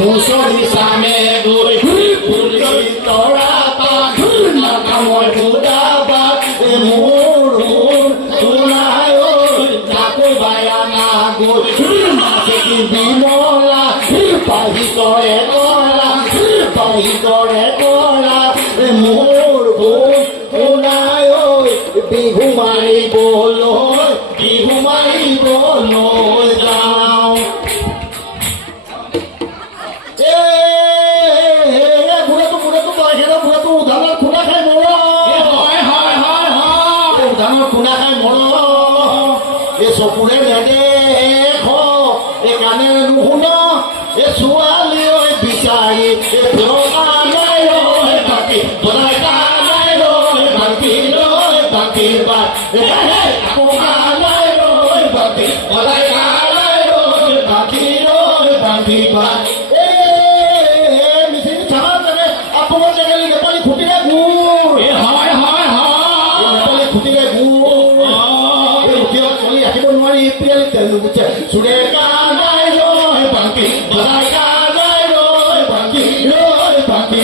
হুঁচৰি চামে গৈ ফুলি তৰা পাত মই সুদাবাত মোৰ শুনাই তাকো বায়ানা গৈ মাছে বিমলা পাহি কৰে কৰা মোৰ ভোল শুনাই বিহু মাৰিবলৈ যাওঁ বুঢ়াটো উধানৰ খুন্দা খাই মৰ উধানৰ খুন্দা খাই মৰ এই চকুৰে নেদেখ এই কাণেৰে নুশুন এই ছোৱালী বিচাৰি চুৰে কানাই ৰৈ বাকী বলাই কানাই ৰৈ বাকী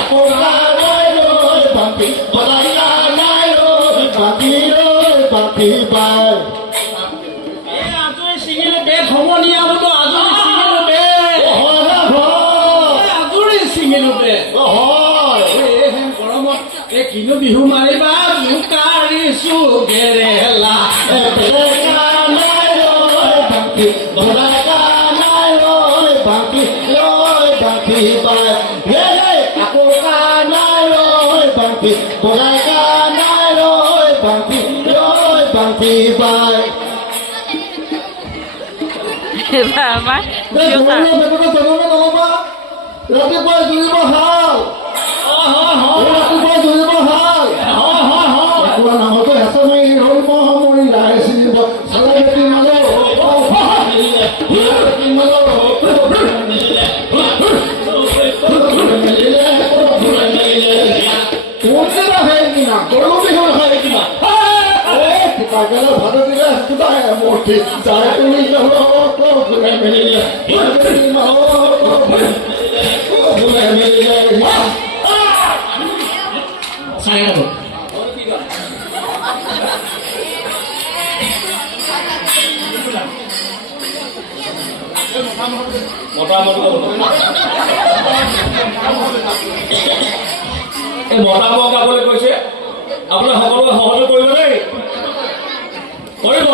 আকৌ কানাই ৰৈ বাকী বলাই কানাই ৰৈ বাকী বাই আজৰি ছিঙিলে বেদ সমনীয়া বোলো আজৰি ছিঙিলো বেদ গৰমত এই কিনো বিহু মাৰিবা জোকাৰিছো গেৰেলা ৰাতিপুৱা জুৰিব হাল নামতো হেঁচা মাৰি ৰল মহামৰি ৰাই চিনিব চালাই বেটি মাজৰ গৰু বিহুৰ হয় কিনা ভাত দিলে মূৰ্তি যাই মেলিলে এই মতামত গাবলৈ কৈছে আপোনাক সকলোৱে সহযোগ কৰিব দেই কৰিব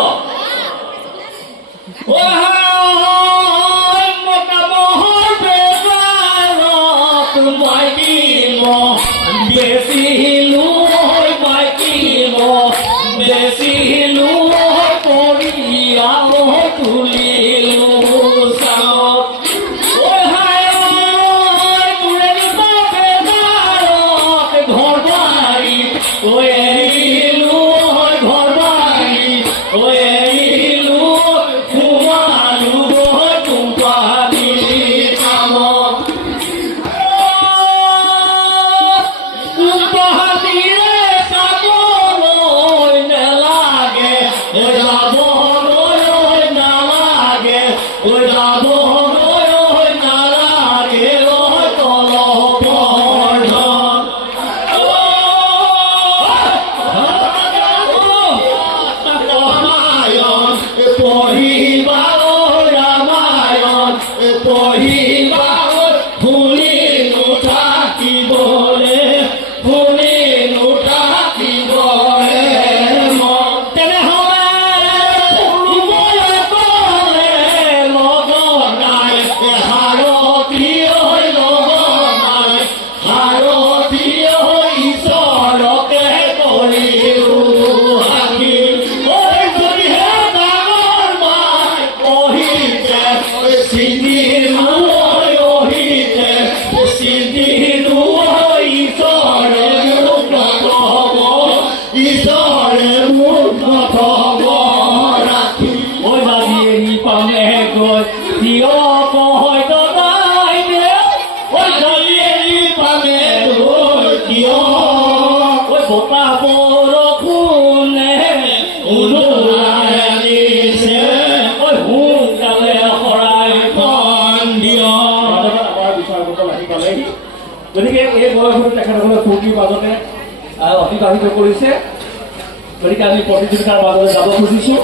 পালেহি গতিকে এই বয়সতো তেখেতসকলে ফূৰ্তিৰ মাজতে অতিবাহিত কৰিছে গতিকে আমি প্ৰতিযোগিতাৰ মাজলৈ যাব খুজিছোঁ